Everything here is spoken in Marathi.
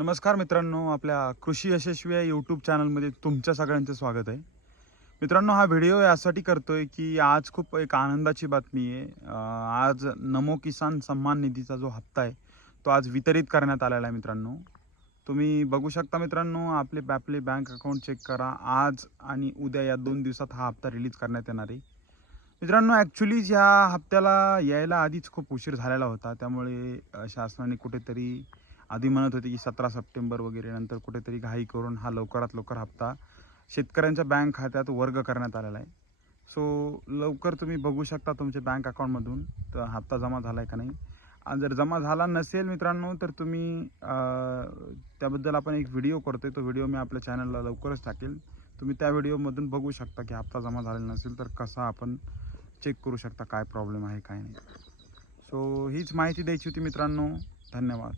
नमस्कार मित्रांनो आपल्या कृषी यशस्वी या यूट्यूब चॅनलमध्ये तुमच्या सगळ्यांचं स्वागत आहे. मित्रांनो हा व्हिडिओ यासाठी करतो आहे की आज खूप एक आनंदाची बातमी आहे. आज नमो किसान सन्मान निधीचा जो हप्ता आहे तो आज वितरित करण्यात आलेला आहे मित्रांनो. तुम्ही बघू शकता मित्रांनो आपले आपले बँक अकाउंट चेक करा. आज आणि उद्या या दोन दिवसात हा हप्ता रिलीज करण्यात येणार आहे. मित्रांनो ॲक्च्युली ह्या हप्त्याला यायला आधीच खूप उशीर झालेला होता. त्यामुळे शासनाने कुठेतरी आधी म्हणत होते की सतरा सप्टेंबर वगैरे नंतर कुठेतरी घाई करून हा लवकरात लवकर हप्ता शेतकऱ्यांच्या बँक खात्यात वर्ग करण्यात आलेला आहे. सो लवकर तुम्ही बघू शकता तुमच्या बँक अकाउंटमधून तर हप्ता जमा झाला आहे का नाही. आणि जर जमा झाला नसेल मित्रांनो तर तुम्ही त्याबद्दल आपण एक व्हिडिओ करतोय. तो व्हिडिओ मी आपल्या चॅनलला लवकरच टाकेल. तुम्ही त्या व्हिडिओमधून बघू शकता की हप्ता जमा झालेला नसेल तर कसा आपण चेक करू शकता काय प्रॉब्लेम आहे काय नाही. सो हीच माहिती द्यायची होती मित्रांनो. धन्यवाद.